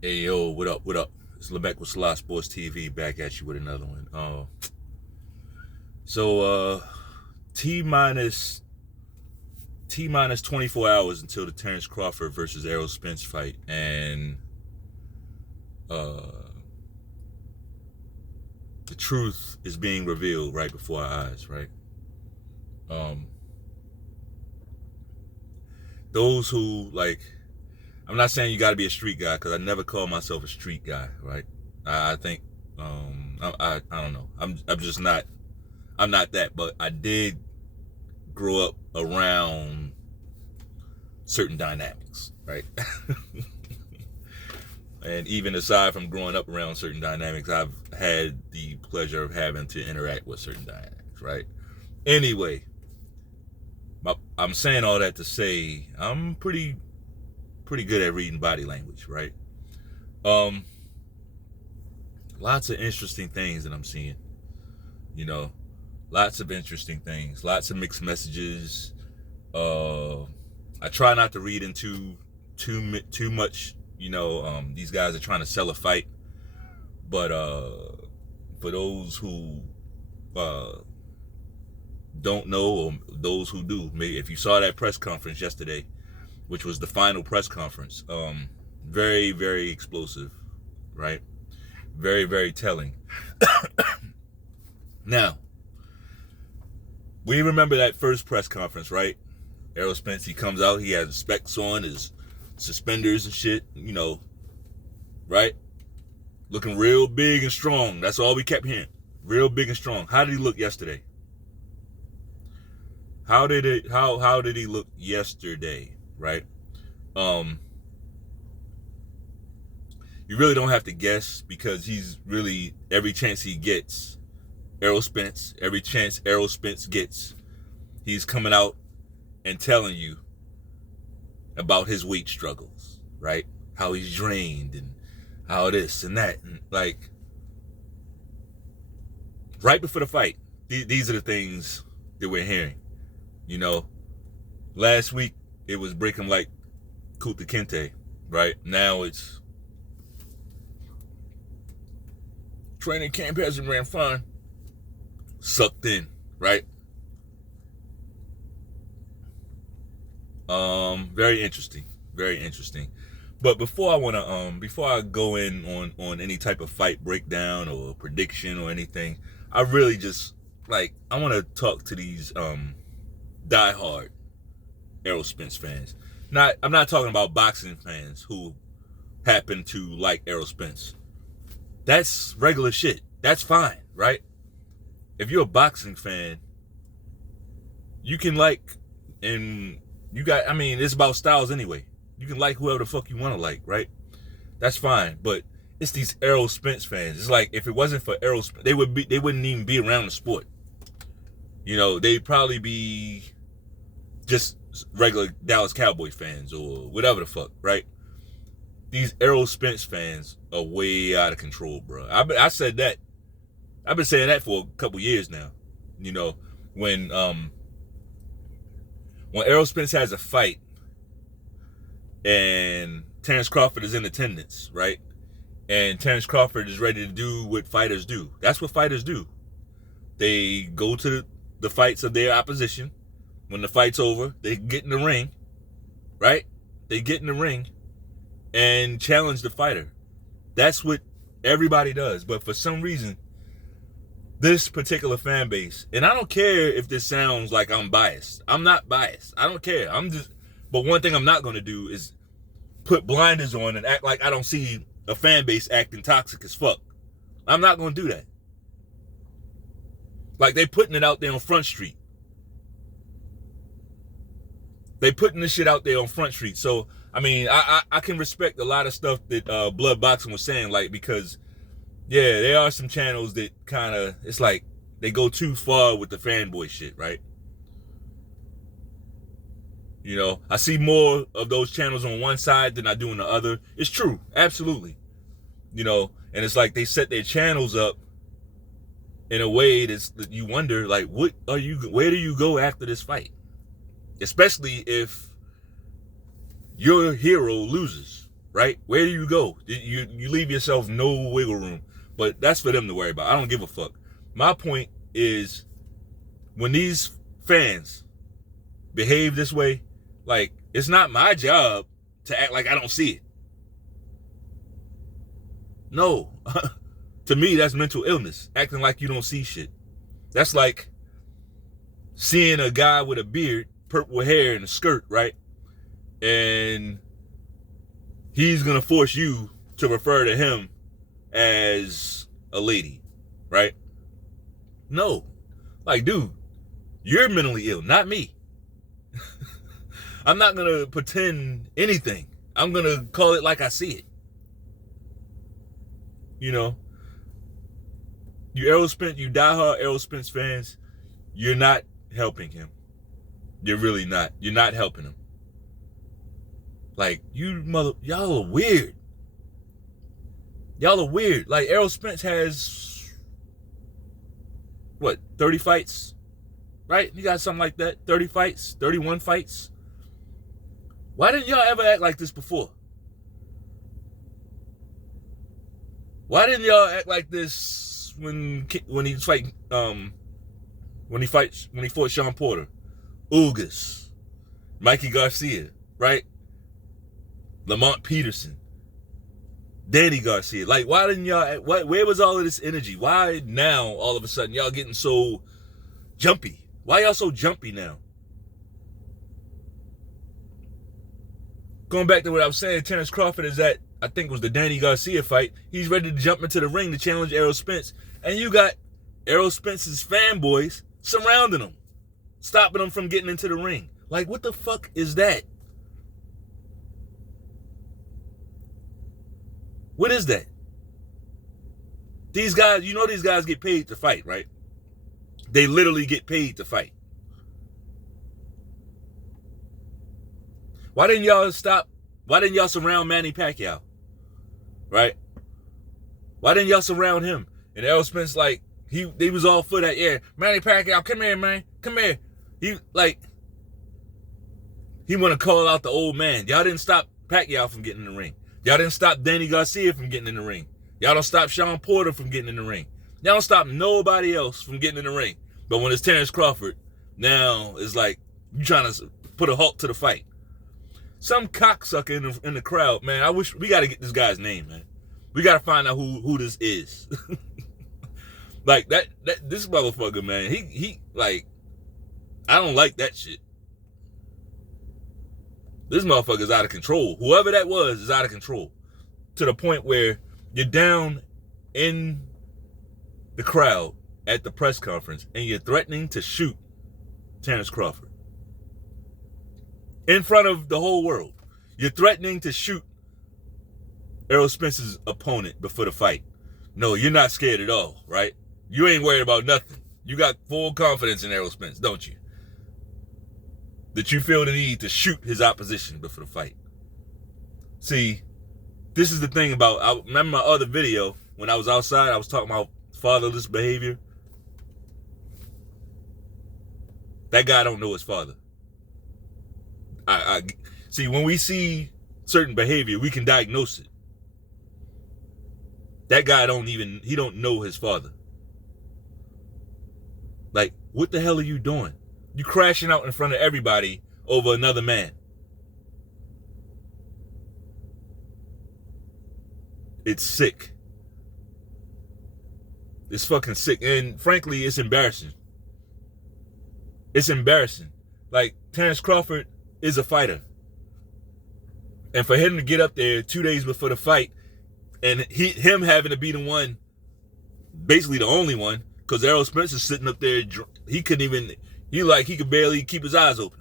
Hey yo, what up? What up? It's Lebec with selahsportstv back at you with another one. So T minus 24 hours until the Terence Crawford versus Errol Spence fight, and uh, the truth is being revealed right before our eyes. Right. Um, those who like, I'm not saying you got to be a street guy because I never call myself a street guy. Right. I think I don't know. I'm just not. I'm not that, but I did grow up around certain dynamics, right? And even aside from growing up around certain dynamics, I've had the pleasure of having to interact with certain dynamics, right? Anyway, I'm saying all that to say I'm pretty good at reading body language, right? Um, Lots of interesting things that I'm seeing, you know, lots of interesting things, lots of mixed messages. I try not to read into too much. These guys are trying to sell a fight, but for those who don't know, or those who do, maybe if you saw that press conference yesterday, which was the final press conference, very, very explosive, right? Very, very telling. Now, we remember that first press conference, right? Errol Spence, he comes out, he has specs on, his suspenders and shit, right? Looking real big and strong. That's all we kept hearing. Real big and strong. How did he look yesterday? How did he look yesterday, right? You really don't have to guess because he's really, every chance he gets, every chance Errol Spence gets, he's coming out and telling you about his weight struggles, right? How he's drained and how this and that. And like, right before the fight, these are the things that we're hearing. Last week it was break him like Kuta Kinte, right? Now it's training camp hasn't ran fine. Sucked in, right? Very interesting, very interesting. But before I go in on any type of fight breakdown or prediction or anything, I really just I want to talk to these diehard Errol Spence fans. I'm not talking about boxing fans who happen to like Errol Spence. That's regular shit. That's fine, right? If you're a boxing fan, you can it's about styles anyway. You can like whoever the fuck you want to like, right? That's fine. But it's these Errol Spence fans. It's like if it wasn't for Errol Spence, they wouldn't even be around the sport. They'd probably be just regular Dallas Cowboys fans or whatever the fuck, right? These Errol Spence fans are way out of control, bro. I said that. I've been saying that for a couple years now. When Errol Spence has a fight and Terence Crawford is in attendance, right? And Terence Crawford is ready to do what fighters do. That's what fighters do. They go to the fights of their opposition. When the fight's over, they get in the ring, right? They get in the ring and challenge the fighter. That's what everybody does. But for some reason, this particular fan base, and I don't care if this sounds like I'm biased. I'm not biased. I don't care. But one thing I'm not going to do is put blinders on and act like I don't see a fan base acting toxic as fuck. I'm not going to do that. Like they putting it out there on Front Street. They putting this shit out there on Front Street. So, I can respect a lot of stuff that Blood Boxing was saying, because yeah, there are some channels that kind of, it's like they go too far with the fanboy shit, right? I see more of those channels on one side than I do on the other. It's true, absolutely. And it's like they set their channels up in a way that you wonder, like, where do you go after this fight? Especially if your hero loses, right? Where do you go? You leave yourself no wiggle room. But that's for them to worry about. I don't give a fuck. My point is, when these fans behave this way, like, it's not my job to act like I don't see it. No. To me, that's mental illness. Acting like you don't see shit. That's like seeing a guy with a beard, purple hair, and a skirt, right? And he's going to force you to refer to him as a lady, right? No. Like, dude, you're mentally ill, not me. I'm not going to pretend anything. I'm going to call it like I see it. You know? You Errol Spence, you diehard Errol Spence fans, you're not helping him. You're really not. You're not helping him. Like, y'all are weird. Y'all are weird. Like, Errol Spence has, what, 30 fights? Right? He got something like that. 30 fights, 31 fights. Why didn't y'all ever act like this before? Why didn't y'all act like this when he fought Sean Porter, Ugas, Mikey Garcia, right? Lamont Peterson, Danny Garcia. Like, why didn't y'all? Where was all of this energy? Why now all of a sudden y'all getting so jumpy? Why y'all so jumpy now? Going back to what I was saying, Terence Crawford is at, I think it was the Danny Garcia fight. He's ready to jump into the ring to challenge Errol Spence. And you got Errol Spence's fanboys surrounding him, stopping him from getting into the ring. Like, what the fuck is that? What is that? These guys, you know these guys get paid to fight, right? They literally get paid to fight. Why didn't y'all surround Manny Pacquiao? Right? Why didn't y'all surround him? And Errol Spence, like, they was all for that. Yeah, Manny Pacquiao, come here, man. Come here. He want to call out the old man. Y'all didn't stop Pacquiao from getting in the ring. Y'all didn't stop Danny Garcia from getting in the ring. Y'all don't stop Sean Porter from getting in the ring. Y'all don't stop nobody else from getting in the ring. But when it's Terence Crawford, now it's like you trying to put a halt to the fight. Some cocksucker in the crowd, man. I wish we got to get this guy's name, man. We got to find out who this is. Like this motherfucker, man. He like, I don't like that shit. This motherfucker's out of control. Whoever that was is out of control. To the point where you're down in the crowd at the press conference and you're threatening to shoot Terence Crawford. In front of the whole world. You're threatening to shoot Errol Spence's opponent before the fight. No, you're not scared at all, right? You ain't worried about nothing. You got full confidence in Errol Spence, don't you? That you feel the need to shoot his opposition before the fight. See, this is the thing about, I remember my other video, when I was outside, I was talking about fatherless behavior. That guy don't know his father. I see, when we see certain behavior, we can diagnose it. That guy he don't know his father. Like, what the hell are you doing? You crashing out in front of everybody over another man. It's sick. It's fucking sick. And frankly, it's embarrassing. It's embarrassing. Like, Terence Crawford is a fighter. And for him to get up there 2 days before the fight, and him having to be the one, basically the only one, because Errol Spence is sitting up there, he could barely keep his eyes open.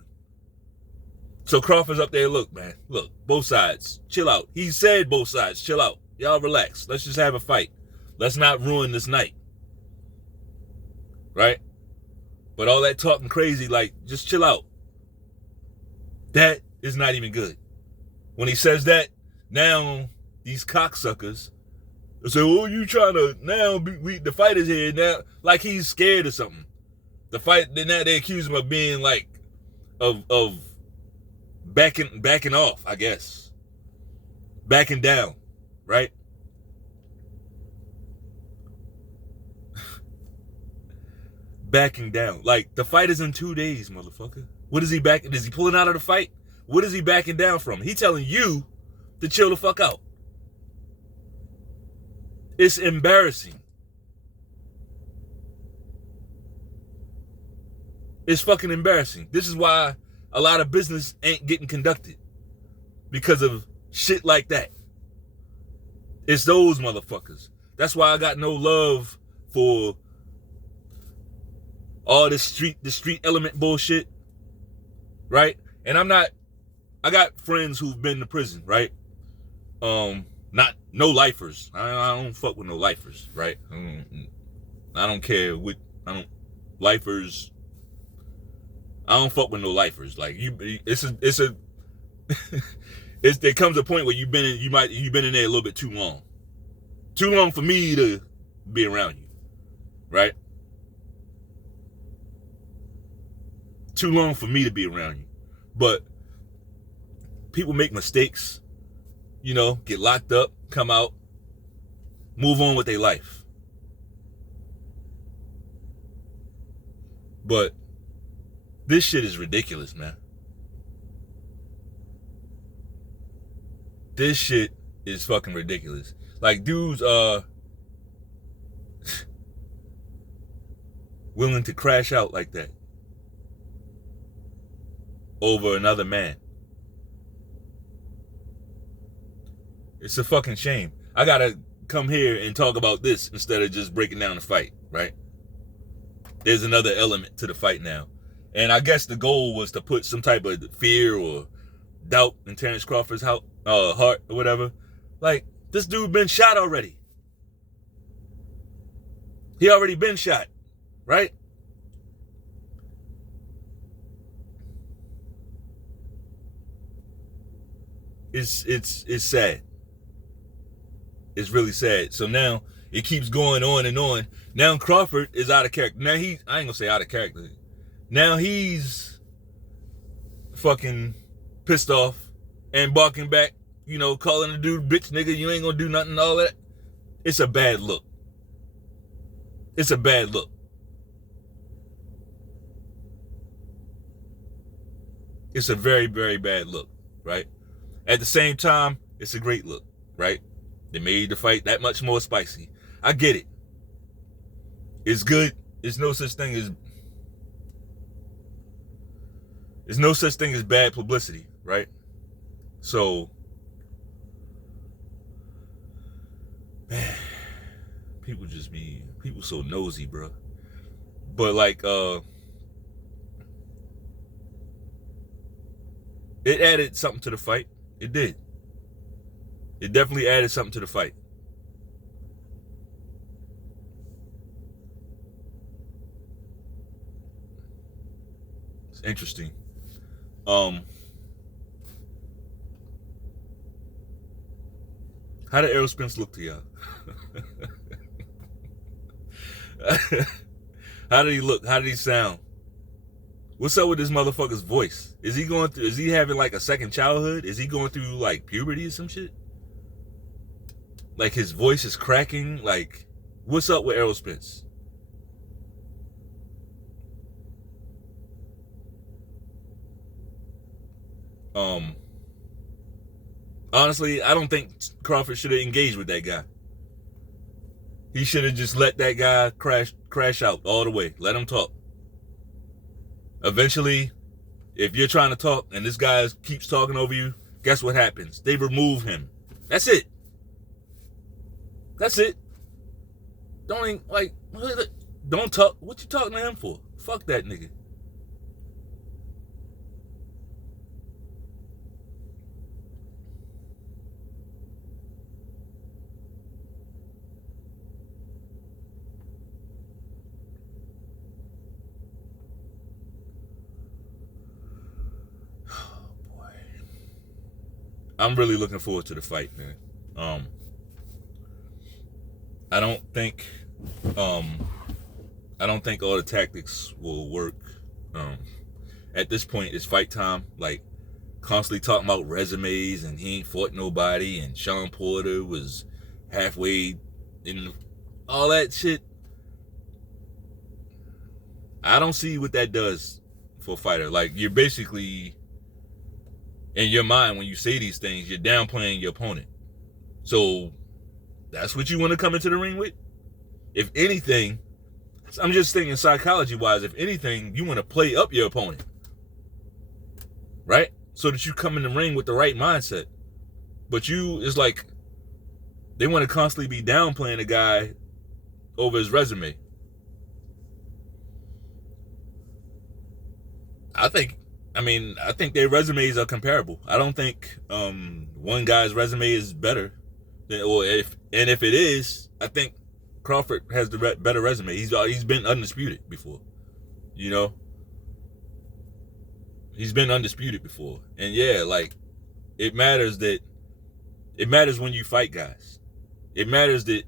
So Crawford's up there, look, man, look, both sides, chill out. He said both sides, chill out. Y'all relax. Let's just have a fight. Let's not ruin this night. Right? But all that talking crazy, like, just chill out. That is not even good. When he says that, now these cocksuckers say, "Oh, you trying to now the fight is here now," like he's scared or something. The fight, then now they accuse him of being like of backing off, I guess. backing down, right? Backing down. Like, the fight is in 2 days, motherfucker. What is he backing? Is he pulling out of the fight? What is he backing down from? He telling you to chill the fuck out. It's embarrassing. It's fucking embarrassing. This is why a lot of business ain't getting conducted. Because of shit like that. It's those motherfuckers. That's why I got no love for all this street element bullshit. Right? And I got friends who've been to prison, right? Not no lifers. I don't fuck with no lifers, right? I don't care what lifers. I don't fuck with no lifers. Like there comes a point where you've been in there a little bit too long for me to be around you, right? Too long for me to be around you. But people make mistakes, get locked up, come out, move on with their life. But this shit is ridiculous, man. This shit is fucking ridiculous. Like, dudes are willing to crash out like that over another man. It's a fucking shame. I gotta come here and talk about this instead of just breaking down the fight, right? There's another element to the fight now. And I guess the goal was to put some type of fear or doubt in Terence Crawford's heart or whatever. Like, this dude been shot already. He already been shot, right? It's sad. It's really sad. So now it keeps going on and on. Now Crawford is out of character. Now I ain't gonna say out of character. Now he's fucking pissed off and barking back, calling the dude bitch nigga, you ain't gonna do nothing, all that. It's a bad look. It's a bad look. It's a very, very bad look, right? At the same time, it's a great look, right? They made the fight that much more spicy. I get it. It's good. There's no such thing as bad publicity, right? So, man, people so nosy, bro. But like, it added something to the fight. It did. It definitely added something to the fight. It's interesting. How did Errol Spence look to y'all? How did he look? How did he sound? What's up with this motherfucker's voice? Is he having like a second childhood? Is he going through like puberty or some shit? Like his voice is cracking? Like, what's up with Errol Spence? Honestly, I don't think Crawford should have engaged with that guy. He should have just let that guy crash out all the way. Let him talk. Eventually, if you're trying to talk and this guy keeps talking over you, guess what happens? They remove him. That's it. That's it. Don't talk. What you talking to him for? Fuck that nigga. I'm really looking forward to the fight, man. I don't think all the tactics will work. At this point, it's fight time. Like, constantly talking about resumes and he ain't fought nobody and Sean Porter was halfway in all that shit. I don't see what that does for a fighter. Like, you're basically, in your mind, when you say these things, you're downplaying your opponent. So that's what you want to come into the ring with? If anything, I'm just thinking psychology-wise, if anything, you want to play up your opponent. Right? So that you come in the ring with the right mindset. But it's like, they want to constantly be downplaying a guy over his resume. I think their resumes are comparable. I don't think one guy's resume is better if it is, I think Crawford has the better resume. He's been undisputed before, you know. He's been undisputed before, and yeah, like it matters when you fight guys. It matters that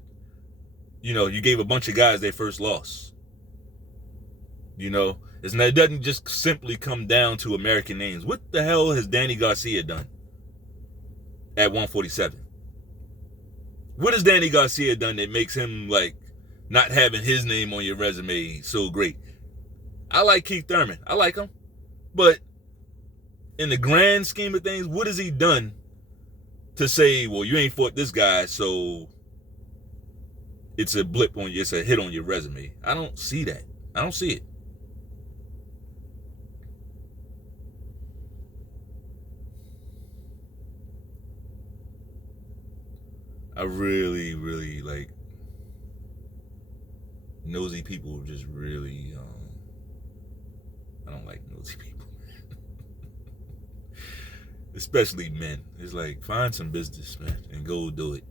you gave a bunch of guys their first loss. It doesn't just simply come down to American names. What the hell has Danny Garcia done at 147? What has Danny Garcia done that makes him, like, not having his name on your resume so great? I like Keith Thurman. I like him. But in the grand scheme of things, what has he done to say, well, you ain't fought this guy, so it's a blip on you, it's a hit on your resume? I don't see that. I don't see it. I really, really like nosy people. Just really, I don't like nosy people, especially men. It's like, find some business, man, and go do it.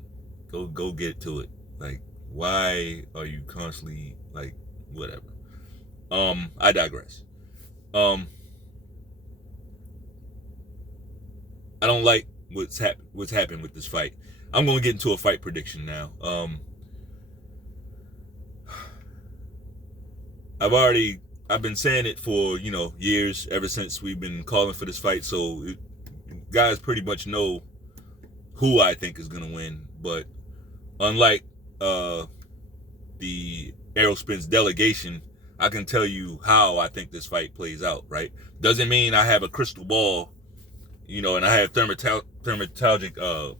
Go get to it. Like, why are you constantly like whatever? I digress. I don't like what's happened with this fight. I'm going to get into a fight prediction now. I've been saying it for, years, ever since we've been calling for this fight. So guys pretty much know who I think is going to win. But unlike the Errol Spence delegation, I can tell you how I think this fight plays out, right? Doesn't mean I have a crystal ball, and I have thermatologic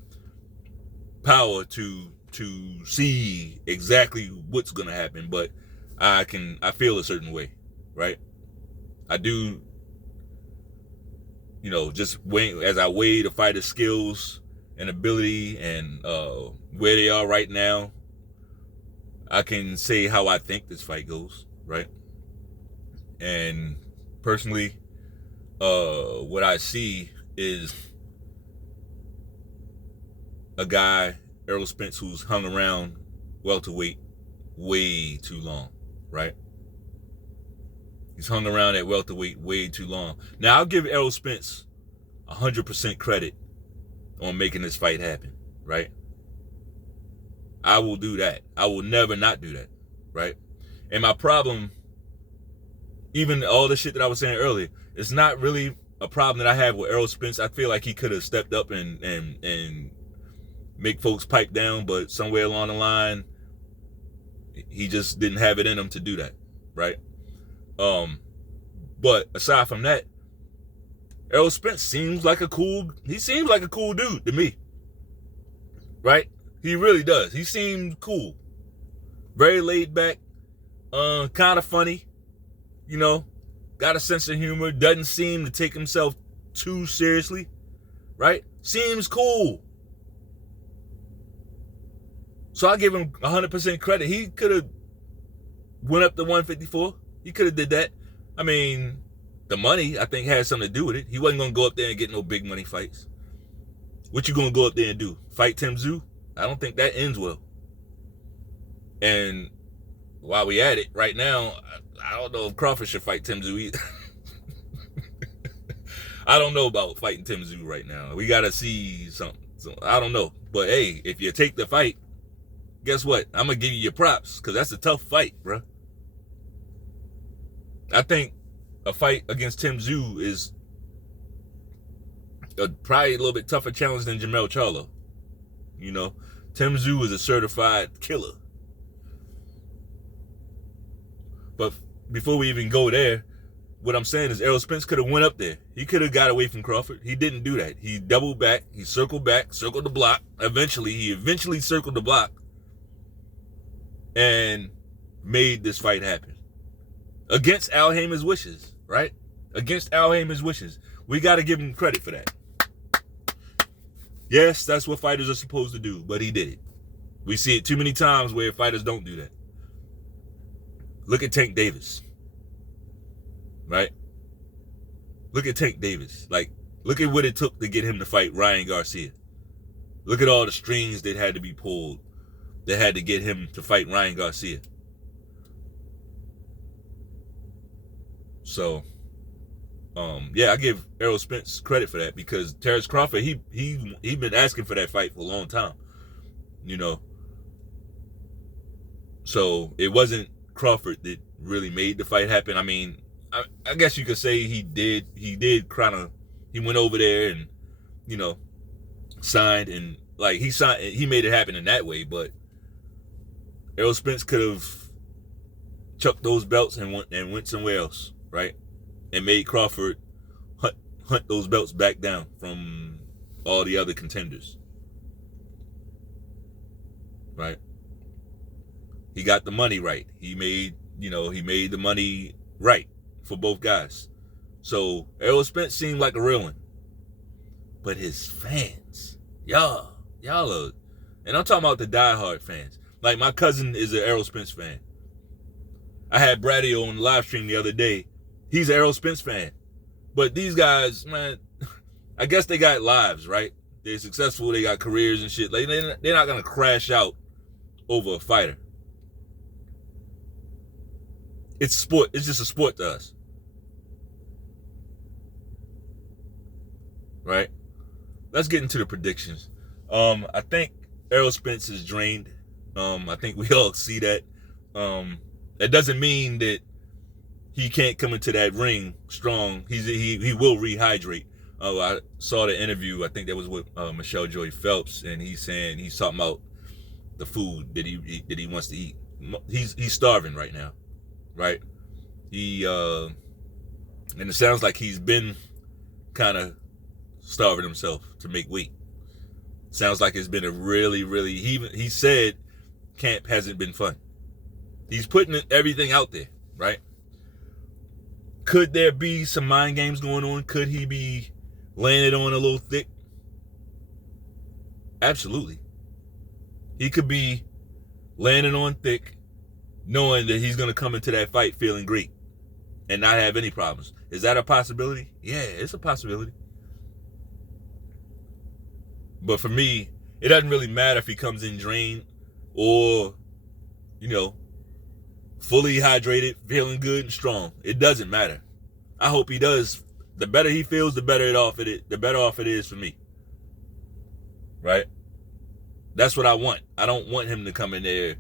power to see exactly what's gonna happen, but I feel a certain way, right? I do, just as I weigh the fighter's skills and ability and where they are right now, I can say how I think this fight goes, right? And personally, what I see is a guy, Errol Spence, who's hung around welterweight way too long, right? He's hung around at welterweight way too long. Now, I'll give Errol Spence 100% credit on making this fight happen, right? I will do that. I will never not do that, right? And my problem, even all the shit that I was saying earlier, it's not really a problem that I have with Errol Spence. I feel like he could have stepped up and make folks pipe down, but somewhere along the line, he just didn't have it in him to do that, right? But aside from that, Errol Spence seems like a cool dude to me, right? He really does. He seems cool, very laid back, kind of funny, got a sense of humor, doesn't seem to take himself too seriously, right? Seems cool. So I give him 100% credit. He could have went up to 154. He could have did that. I mean, the money, I think, had something to do with it. He wasn't going to go up there and get no big money fights. What you going to go up there and do? Fight Tim Tszyu? I don't think that ends well. And while we at it right now, I don't know if Crawford should fight Tim Tszyu either. I don't know about fighting Tim Tszyu right now. We got to see something. So, I don't know. But hey, if you take the fight, guess what? I'm going to give you your props, because that's a tough fight, bro. I think a fight against Tim Tszyu is probably a little bit tougher challenge than Jamel Charlo. You know, Tim Tszyu is a certified killer. But before we even go there, what I'm saying is Errol Spence could have went up there. He could have got away from Crawford. He didn't do that. He doubled back. He circled back, circled the block. He eventually circled the block and made this fight happen. Against Al Haymon's wishes, right? Against Al Haymon's wishes. We got to give him credit for that. Yes, that's what fighters are supposed to do, but he did it. We see it too many times where fighters don't do that. Look at Tank Davis, right? Look at Tank Davis. Like, look at what it took to get him to fight Ryan Garcia. Look at all the strings that had to be pulled that had to get him to fight Ryan Garcia. So, yeah, I give Errol Spence credit for that because Terence Crawford, he been asking for that fight for a long time, you know. So it wasn't Crawford that really made the fight happen. I mean, I guess you could say he did kind of, he went over there and, you know, signed and like he made it happen in that way, but Errol Spence could have chucked those belts and went somewhere else, right? And made Crawford hunt those belts back down from all the other contenders, right? He got the money right. He made the money right for both guys. So Errol Spence seemed like a real one. But his fans, y'all are, and I'm talking about the diehard fans. Like my cousin is an Errol Spence fan. I had Bradio on the live stream the other day. He's an Errol Spence fan. But these guys, man, I guess they got lives, right? They're successful. They got careers and shit. Like they're not going to crash out over a fighter. It's sport. It's just a sport to us. Right? Let's get into the predictions. I think Errol Spence is drained. I think we all see that. That doesn't mean that he can't come into that ring strong. He will rehydrate. I saw the interview. I think that was with Michelle Joy Phelps, and he's talking about the food that he wants to eat. He's starving right now, right? And it sounds like he's been kind of starving himself to make weight. Sounds like it's been a really, really. He said camp hasn't been fun. He's putting everything out there, right? Could there be some mind games going on? Could he be laying it on a little thick? Absolutely. He could be laying it on thick, knowing that he's going to come into that fight feeling great and not have any problems. Is that a possibility? Yeah, it's a possibility. But for me, it doesn't really matter if he comes in drained or, fully hydrated, feeling good and strong. It doesn't matter. I hope he does. The better he feels, the better off it is for me. Right? That's what I want. I don't want him to come in there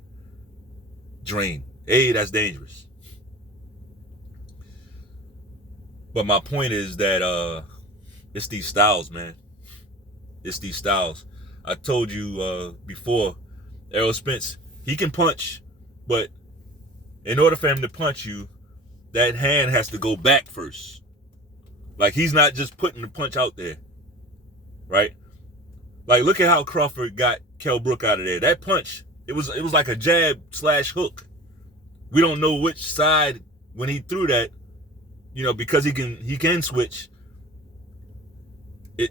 drained. Hey, that's dangerous. But my point is that it's these styles, man. It's these styles. I told you before, Errol Spence, he can punch, but in order for him to punch you, that hand has to go back first. Like, he's not just putting the punch out there, right? Like, look at how Crawford got Kell Brook out of there. That punch, it was like a jab / hook. We don't know which side when he threw that, because he can switch.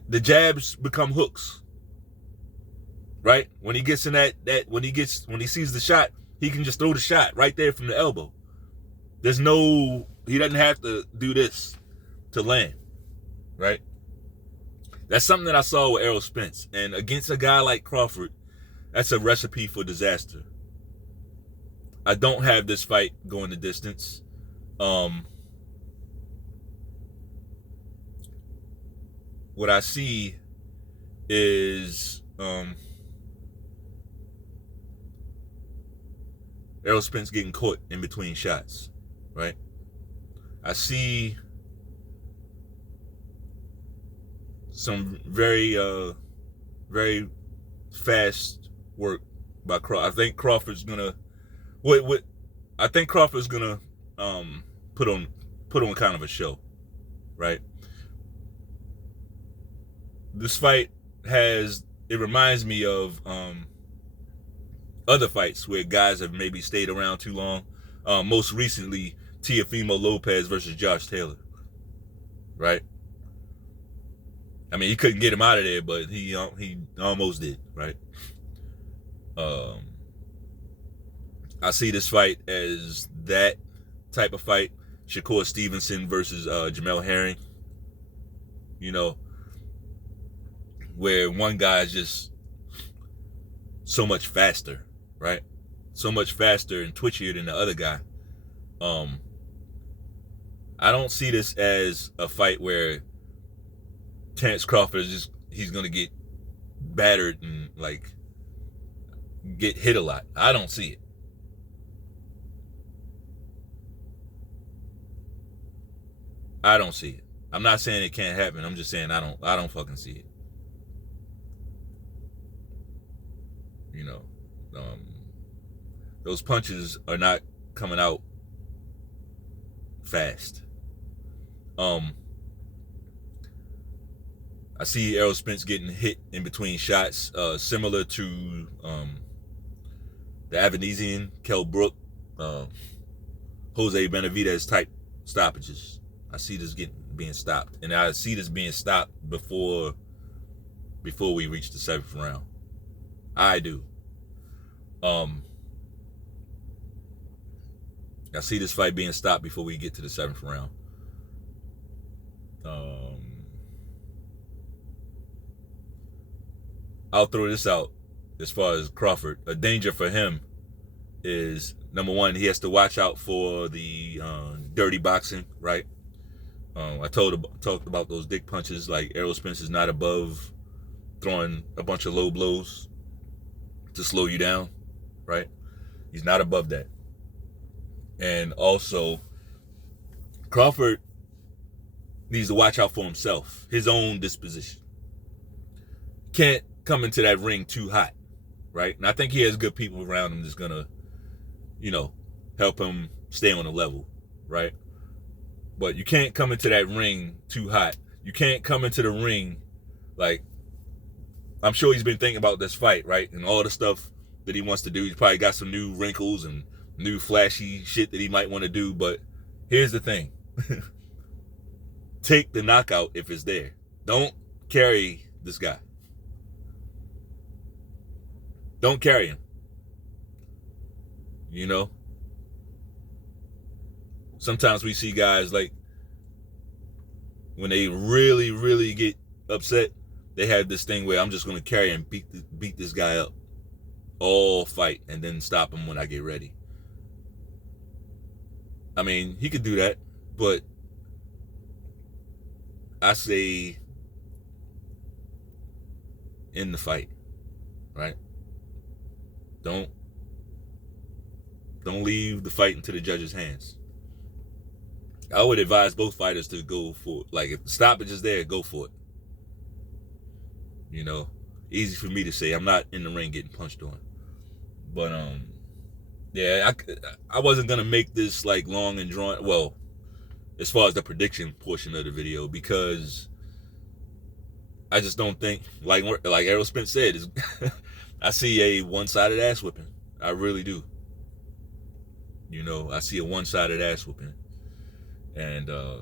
The jabs become hooks, right? When he gets in when he sees the shot, he can just throw the shot right there from the elbow. He doesn't have to do this to land, right? That's something that I saw with Errol Spence. And against a guy like Crawford, that's a recipe for disaster. I don't have this fight going the distance. What I see is Errol Spence getting caught in between shots, right? I see some very very fast work by Crawford. I think Crawford's gonna what I think Crawford's gonna put on kind of a show, right? This fight reminds me of other fights where guys have maybe stayed around too long. Most recently, Teofimo Lopez versus Josh Taylor, right? I mean, he couldn't get him out of there, but he almost did, right? I see this fight as that type of fight. Shakur Stevenson versus Jamel Herring. You know, where one guy is just so much faster, right? So much faster and twitchier than the other guy. I don't see this as a fight where Terence Crawford he's gonna get battered and like get hit a lot. I don't see it. I don't see it. I'm not saying it can't happen. I'm just saying I don't fucking see it. You know, those punches are not coming out fast. I see Errol Spence getting hit in between shots, similar to the Avanesian, Kell Brook, Jose Benavidez type stoppages. I see this being stopped, and I see this being stopped before we reach the 7th round. I do. I see this fight being stopped before we get to the 7th round. I'll throw this out as far as Crawford. A danger for him is, number one, he has to watch out for the dirty boxing, right? I talked about those dick punches. Like, Errol Spence is not above throwing a bunch of low blows to slow you down, right? He's not above that. And also, Crawford needs to watch out for himself, his own disposition. Can't come into that ring too hot, right? And I think he has good people around him that's gonna, help him stay on the level, right? But you can't come into that ring too hot. You can't come into the ring like, I'm sure he's been thinking about this fight, right? And all the stuff that he wants to do. He's probably got some new wrinkles and new flashy shit that he might want to do. But here's the thing. Take the knockout if it's there. Don't carry this guy. Don't carry him. Sometimes we see guys, like, when they really, really get upset, they have this thing where I'm just going to carry and beat this guy up all fight and then stop him when I get ready. I mean, he could do that, but I say in the fight, right? Don't leave the fight into the judge's hands. I would advise both fighters to go for it. Like, if the stoppage is there, go for it. Easy for me to say. I'm not in the ring getting punched on. But, yeah, I wasn't going to make this, like, long and drawn. Well, as far as the prediction portion of the video, because I just don't think, like Errol Spence said, I see a one-sided ass whipping. I really do. I see a one-sided ass whipping. And, I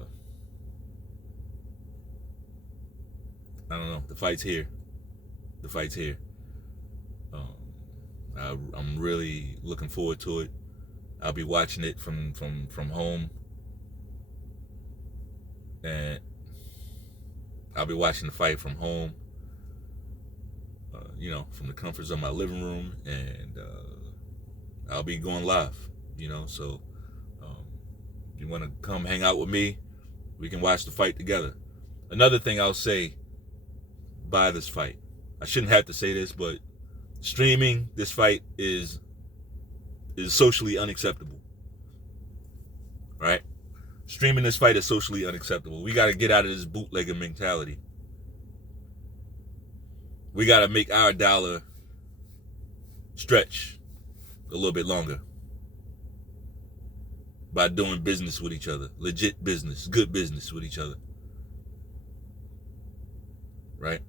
don't know. The fight's here. I'm really looking forward to it. I'll be watching it from home. And I'll be watching the fight from home. From the comforts of my living room. And I'll be going live. So if you want to come hang out with me, we can watch the fight together. Another thing I'll say by this fight, I shouldn't have to say this, but streaming this fight is socially unacceptable. Right? Streaming this fight is socially unacceptable. We got to get out of this bootlegger mentality. we got to make our dollar stretch a little bit longer by doing business with each other, legit business, good business with each other, right?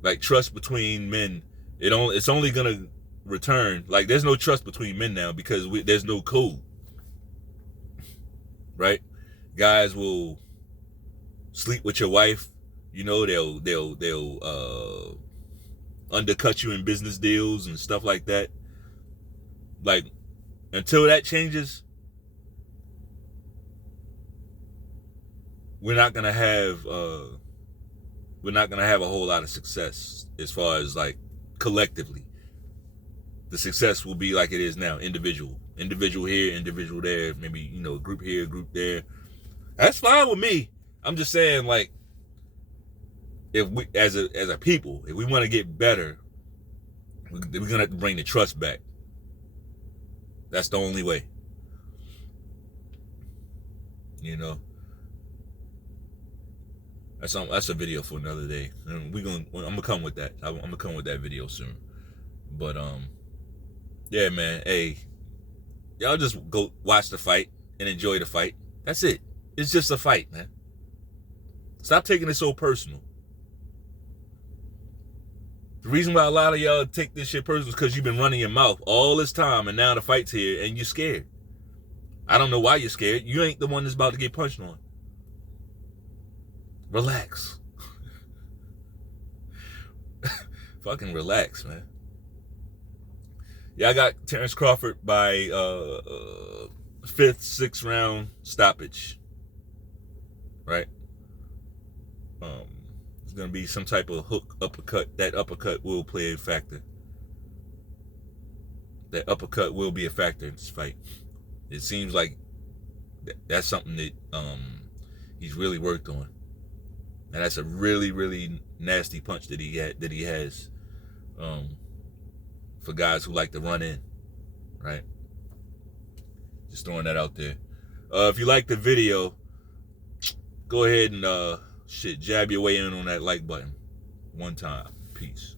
Like trust between men, it's only gonna return. Like there's no trust between men now because there's no code, right? Guys will sleep with your wife, you know, they'll undercut you in business deals and stuff like that. Like until that changes, we're not gonna have a whole lot of success as far as like collectively. The success will be like it is now, individual here, individual there, maybe, you know, group here, group there. That's fine with me. I'm just saying, like, if we as a people, if we want to get better, we're gonna have to bring the trust back. That's the only way. You know. That's a video for another day. And I'm gonna come with that. I'm gonna come with that video soon. But yeah, man. Hey, y'all just go watch the fight and enjoy the fight. That's it. It's just a fight, man. Stop taking it so personal. The reason why a lot of y'all take this shit personal is because you've been running your mouth all this time, and now the fight's here, and you're scared. I don't know why you're scared. You ain't the one that's about to get punched on. Relax. Fucking relax, man. Yeah, I got Terence Crawford by 5th, 6th round stoppage. Right? It's gonna be some type of hook uppercut. That uppercut will play a factor. That uppercut will be a factor in this fight. It seems like that's something that he's really worked on. And that's a really, really nasty punch that he has for guys who like to run in, right? Just throwing that out there. If you like the video, go ahead and jab your way in on that like button one time. Peace.